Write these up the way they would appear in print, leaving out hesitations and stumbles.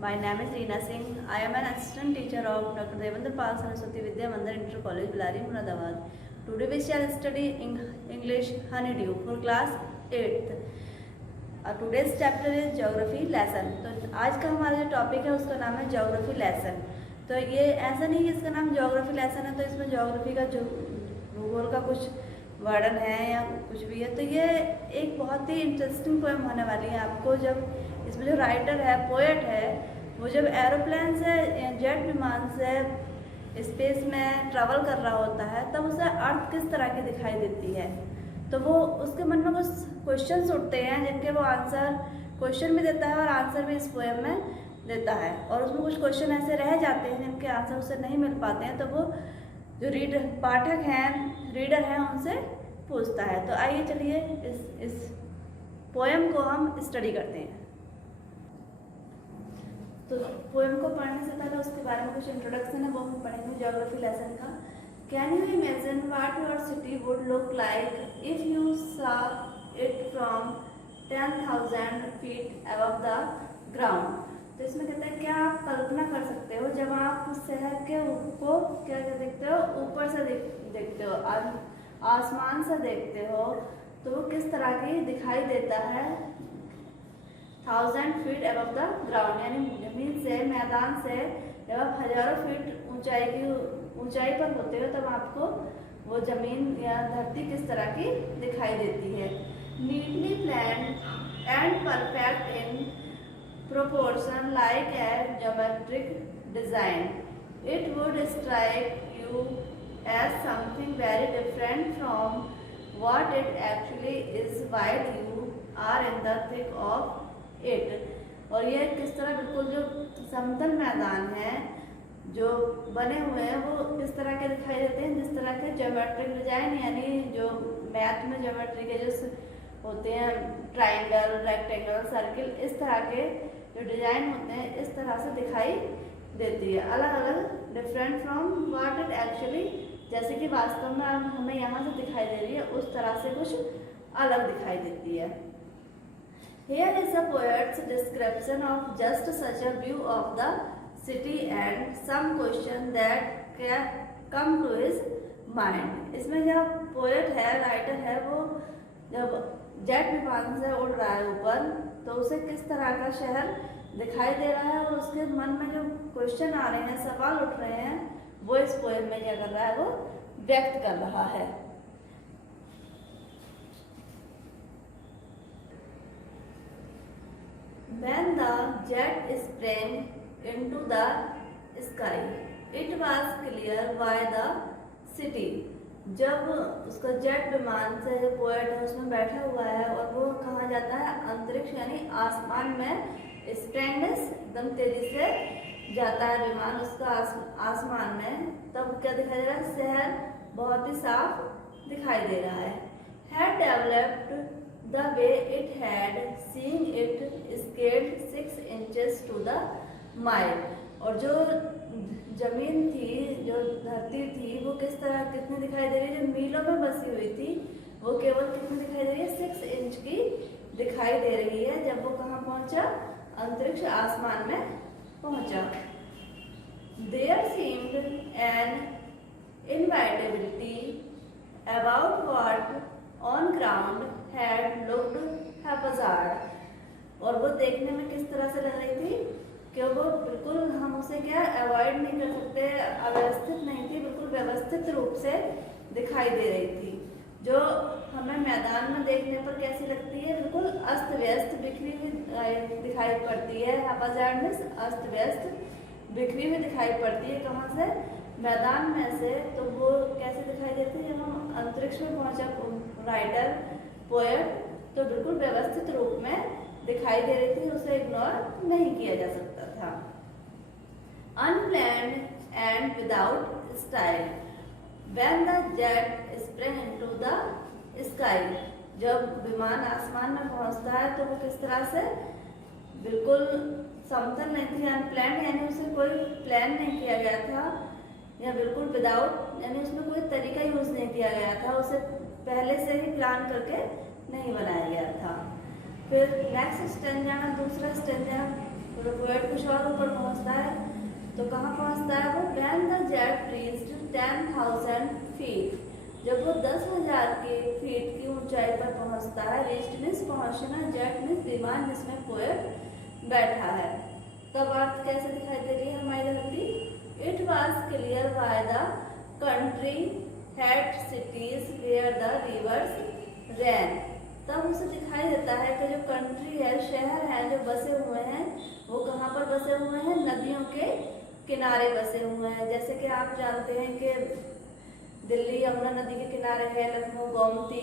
My name is Reena Singh. I am an assistant teacher of Dr. Devendra Pal Saraswati Vidya Mandir Inter College, Bilari, Muradabad. Today we shall study English Honeydew for class 8th. Today's chapter is Geography lesson. तो आज का हमारा जो topic है उसका नाम है Geography lesson. तो ये ऐसा नहीं कि इसका नाम Geography lesson है तो इसमें Geography का जो भूगोल का कुछ वर्णन है या कुछ भी है, तो ये एक बहुत ही इंटरेस्टिंग पोएम होने वाली है आपको। जब इसमें जो राइटर है, पोएट है, वो जब एरोप्लेन से या जेट विमान से स्पेस में ट्रैवल कर रहा होता है तब उसे अर्थ किस तरह की दिखाई देती है, तो वो उसके मन में कुछ क्वेश्चंस उठते हैं जिनके वो आंसर क्वेश्चन भी देता है और आंसर भी इस पोएम में देता है। और उसमें कुछ क्वेश्चन ऐसे रह जाते हैं जिनके आंसर उसे नहीं मिल पाते हैं, तो वो जो पाठक हैं, रीडर हैं, उनसे पूछता है। तो आइए चलिए इस पोएम को हम स्टडी करते हैं। तो पोएम को पढ़ने से पहले उसके बारे में कुछ इंट्रोडक्शन है वो हम पढ़ेंगे ज्योग्राफी लेसन का। Can you imagine what your city would look like if you saw it from 10,000 feet above the ground. तो इसमें कहते हैं क्या आप कल्पना कर सकते हो जब आप शहर के को क्या देखते हो, ऊपर से देखते हो, आसमान से देखते हो, तो वो किस तरह की दिखाई देता है 1000 फीट अबव द ग्राउंड, यानी जमीन से, मैदान से जब आप हजारों फीट ऊंचाई पर होते हो तब आपको वो जमीन या धरती किस तरह की दिखाई देती है। Neatly planned and perfect in proportion like a geometric design, it would strike you as something very different from what it actually is while you are in the thick of it। और ये किस तरह बिल्कुल जो समतल मैदान है जो बने हुए हैं वो किस तरह के दिखाई देते हैं, जिस तरह के ज्योमेट्रिक डिजाइन, यानी जो मैथ में ज्योमेट्री के जो होते हैं ट्राइंगल, रेक्टेंगल, सर्किल, इस तरह के जो डिजाइन होते हैं इस तरह से दिखाई देती है, अलग अलग, different from what it actually, जैसे कि वास्तव में हमें यहाँ से दिखाई दे रही है उस तरह से कुछ अलग दिखाई देती है। Here is a poet's description of just such a view of the city and some question that come to his mind। इसमें जो पोएट है, राइटर है, वो जब जेट विमान से उड़ रहा है ऊपर तो उसे किस तरह का शहर दिखाई दे रहा है और उसके मन में जो क्वेश्चन आ रहे हैं, सवाल उठ रहे हैं, वो इस पोएम में क्या कर रहा है, वो व्यक्त कर रहा है। When the jet sprang into the sky, it was clear why the city। जब उसका जेट विमान से जो पोएट है उसमें बैठा हुआ है और वो कहाँ जाता है, अंतरिक्ष यानी आसमान में, स्प्रैंगनेस एकदम तेजी से जाता है विमान उसका आसमान में, तब क्या दिखाई दे रहा है, शहर बहुत ही साफ दिखाई दे रहा है। Had developed the way it had, seeing it scaled 6 inches to the mile। और जो जमीन थी, जो धरती थी, वो किस तरह कितनी दिखाई दे रही है, जो मीलों में बसी हुई थी वो केवल कितनी दिखाई दे रही है, 6 इंच की दिखाई दे रही है जब वो कहाँ पहुंचा, अंतरिक्ष आसमान में पहुंचा। There seemed an inevitability about what on ground had looked haphazard। और वो देखने में किस तरह से लग रही थी कि वो बिल्कुल, हम उसे क्या अवॉइड नहीं कर सकते, अव्यवस्थित नहीं थी, बिल्कुल व्यवस्थित रूप से दिखाई दे रही थी। जो हमें मैदान में देखने पर कैसी लगती है, बिल्कुल अस्त व्यस्त, बिखरी हुई दिखाई पड़ती है। हैप्पीज़ार्ड मींस अस्त व्यस्त, बिखरी हुई दिखाई पड़ती है। कहाँ से, मैदान में से। तो वो कैसे दिखाई देती है, जब हम अंतरिक्ष में पहुंचा राइटर, पोएट, तो बिल्कुल व्यवस्थित रूप में दिखाई दे रही थी, उसे इग्नोर नहीं किया जा सकता था। Unplanned and without style, when the jet sprang into the sky। जब विमान आसमान में पहुंचता है तो वो किस तरह से, बिल्कुल समतल नहीं थी, अनप्लान्ड यानी उसे कोई प्लान नहीं किया गया था, या बिल्कुल विदाउट यानी उसमें कोई तरीका यूज नहीं किया गया था, उसे पहले से ही प्लान करके नहीं बनाया गया था। फिर नेक्स्ट स्टेंजा, दूसरा स्टेंजा तो पोएट कुछ और ऊपर पहुंचता है, तो कहाँ पहुंचता है वो? When the jet reached 10,000 feet, जब वो 10,000 के फीट की ऊंचाई पर पहुंचता है, रीच्ड मीन्स पहुंचना, जेट मीन्स विमान जिसमें पोएट बैठा है, तब अर्थ कैसे दिखाई दे रही है हमारी धरती? It was clear by the country had cities where the rivers ran, तब उसे दिखाई देता है कि जो कंट्री है, शहर है जो बसे हुए हैं, वो कहाँ पर बसे हुए हैं? नदियों के किनारे बसे हुए हैं। जैसे कि आप जानते हैं कि दिल्ली यमुना नदी के किनारे है, लखनऊ गोमती,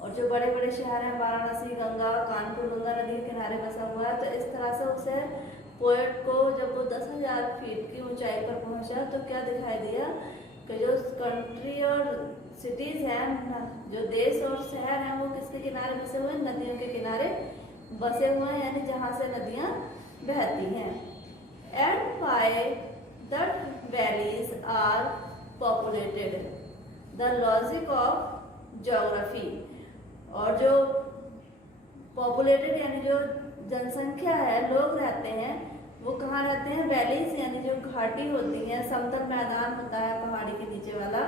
और जो बड़े बड़े शहर हैं वाराणसी गंगा, कानपुर गंगा नदी के किनारे बसा हुआ है। तो इस तरह से उसे पोएट को जब वो 10,000 फीट की ऊंचाई पर पहुंचा तो क्या दिखाई दिया कि जो कंट्री और सिटीज हैं, जो देश और शहर हैं, वो किसके किनारे बसे हुए हैं? नदियों के किनारे बसे हुए हैं, यानी जहाँ से नदियाँ बहती हैं। And why the valleys are populated, the logic of geography, और जो पॉपुलेटेड यानी जो जनसंख्या है, लोग रहते हैं, वो कहाँ रहते हैं? वैलीज यानी जो घाटी होती है, समतल मैदान होता है पहाड़ी के नीचे वाला,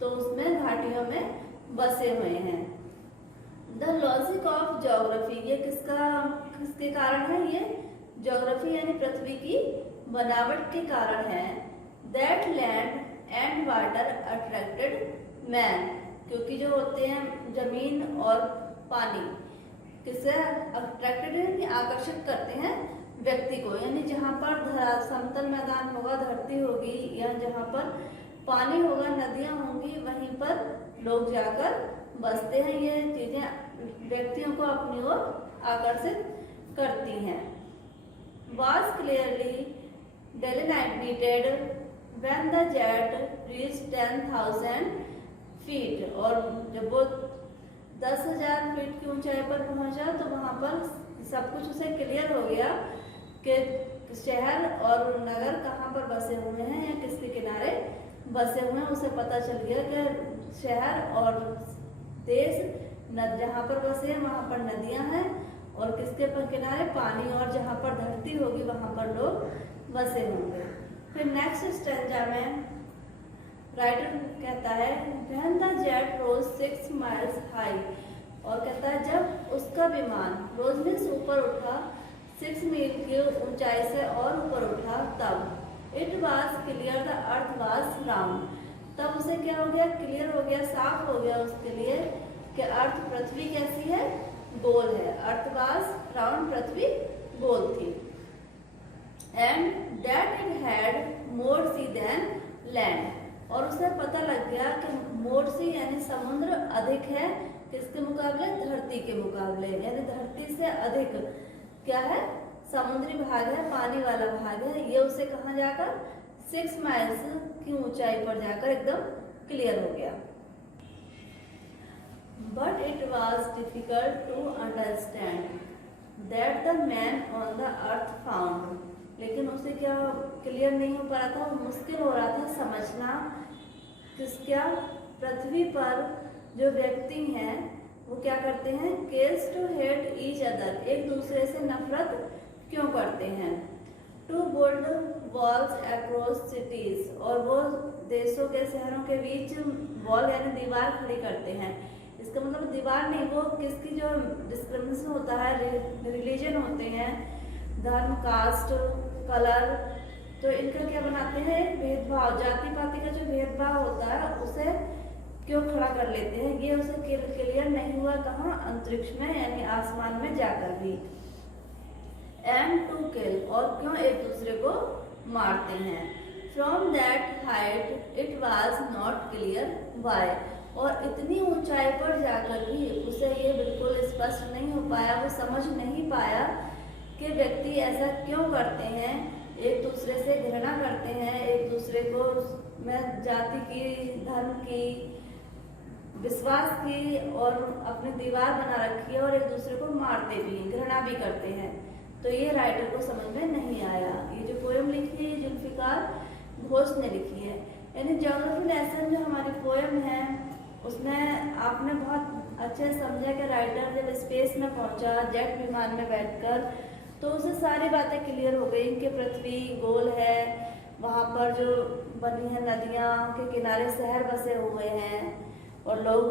तो उसमें घाटियों में बसे हुए हैं। द लॉजिक ऑफ ज्योग्राफी, ये किसके कारण है? ये ज्योग्राफी यानी पृथ्वी की बनावट के कारण है। That land and water attracted man, क्योंकि जो होते हैं जमीन और पानी किससे अट्रैक्टेड यानी आकर्षित करते हैं व्यक्ति को, यानी जहाँ पर समतल मैदान होगा, धरती होगी, या जहाँ पर पानी होगा, नदियाँ होंगी, वहीं पर लोग जाकर बसते हैं। ये चीजें व्यक्तियों को अपनी ओर आकर्षित करती हैं। Was clearly delineated when the jet reached 10,000 feet, और जब वो 10,000 फीट की ऊंचाई पर पहुंचा तो वहां पर सब कुछ उसे क्लियर हो गया कि शहर और नगर कहाँ पर बसे हुए हैं या किसके किनारे बसे हुए हैं। उसे पता चल गया कि शहर और देश जहाँ पर बसे हैं वहाँ पर नदियाँ हैं, और किसके पर किनारे? पानी, और जहाँ पर धरती होगी वहाँ पर लोग बसे होंगे। फिर नेक्स्ट स्टैंजा में राइटर कहता है when the jet rose 6 miles high, और कहता है जब उसका विमान रोज मीन्स ऊपर उठा, 6 मील की ऊंचाई से और ऊपर उठा, तब it was clear the earth was round, तब उसे क्या हो गया? क्लियर हो गया, साफ हो गया उसके लिए कि अर्थ पृथ्वी कैसी है? गोल है। अर्थ वाज राउंड, पृथ्वी गोल थी। And that it had more sea than land, और उसे पता लग गया कि मोर सी यानी समुद्र अधिक है किसके मुकाबले? धरती के मुकाबले, यानी धरती से अधिक क्या है? समुद्री भाग है, पानी वाला भाग है। ये उसे कहाँ जाकर 6 माइल्स की ऊंचाई पर जाकर एकदम क्लियर हो गया। But it was difficult to understand that the man on the earth found, लेकिन उसे क्या क्लियर नहीं हो पा रहा था, मुश्किल हो रहा था समझना क्या पृथ्वी पर जो व्यक्ति हैं वो क्या करते हैं? Cause to hate each other, एक दूसरे से नफरत क्यों करते हैं? To build walls across cities, और वो देशों के शहरों के बीच वॉल यानी दीवार खड़ी करते हैं। इसका मतलब दीवार नहीं, वो किसकी जो डिस्क्रिमिनेशन होता है, रिलीजन होते हैं, धर्म, कास्ट, कलर, तो इनका क्या बनाते हैं? भेदभाव, जाति पाति का जो भेदभाव होता है उसे क्यों खड़ा कर लेते हैं? ये उसे क्लियर नहीं हुआ कहाँ? अंतरिक्ष में यानी आसमान में जाकर भी। एंड टू किल, और क्यों एक दूसरे को मारते हैं? From that height it was not clear why, और इतनी ऊंचाई पर जाकर भी उसे ये बिल्कुल स्पष्ट नहीं हो पाया, वो समझ नहीं पाया कि व्यक्ति ऐसा क्यों करते हैं, एक दूसरे से घृणा करते हैं, एक दूसरे को में जाति की, धर्म की, विश्वास की और अपनी दीवार बना रखी है, और एक दूसरे को मारते भी, घृणा भी करते हैं। तो ये राइटर को समझ में नहीं आया। ये जो पोएम लिखी है जुल्फिकार घोष ने लिखी है, यानी ज्योग्राफी लेसन जो हमारी पोएम है उसमें आपने बहुत अच्छे समझा कि राइटर जब स्पेस में पहुंचा जेट विमान में बैठकर तो उसे सारी बातें क्लियर हो गई कि पृथ्वी गोल है, वहाँ पर जो बनी है नदियाँ के किनारे शहर बसे हुए हैं और लोग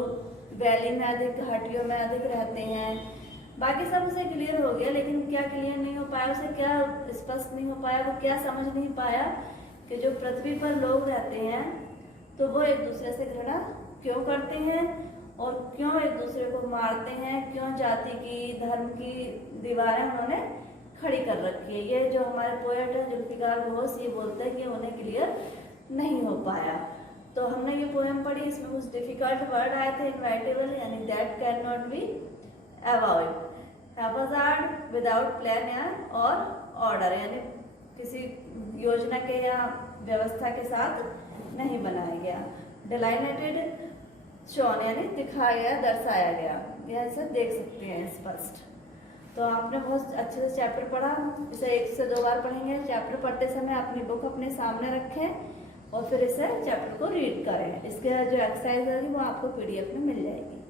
वैली में अधिक, घाटियों में अधिक रहते हैं। बाकी सब उसे क्लियर हो गया, लेकिन क्या क्लियर नहीं हो पाया, उसे क्या स्पष्ट नहीं हो पाया, वो क्या समझ नहीं पाया कि जो पृथ्वी पर लोग रहते हैं तो वो एक दूसरे से घृणा क्यों करते हैं और क्यों एक दूसरे को मारते हैं, क्यों जाति की, धर्म की दीवारें उन्होंने खड़ी कर रखी है। ये जो हमारे पोएट है जुल्फिकार घोष, ये बोलते हैं कि उन्हें क्लियर नहीं हो पाया। तो हमने ये पोएम पढ़ी, इसमें कुछ डिफिकल्ट वर्ड आए थे, इनवाइटेबल यानी that can not be avoid, hazard without plan या और ऑर्डर यानी किसी योजना के या व्यवस्था के साथ नहीं बनाया गया, डिलाइनेटेड शोन यानी दिखाया गया, दर्शाया गया, यह ऐसे देख सकते हैं स्पष्ट। तो आपने बहुत अच्छे से चैप्टर पढ़ा, इसे 1 से 2 बार पढ़ेंगे। चैप्टर पढ़ते समय अपनी बुक अपने सामने रखें और फिर इसे चैप्टर को रीड करें। इसके जो एक्सरसाइज होगी वो आपको PDF में मिल जाएगी।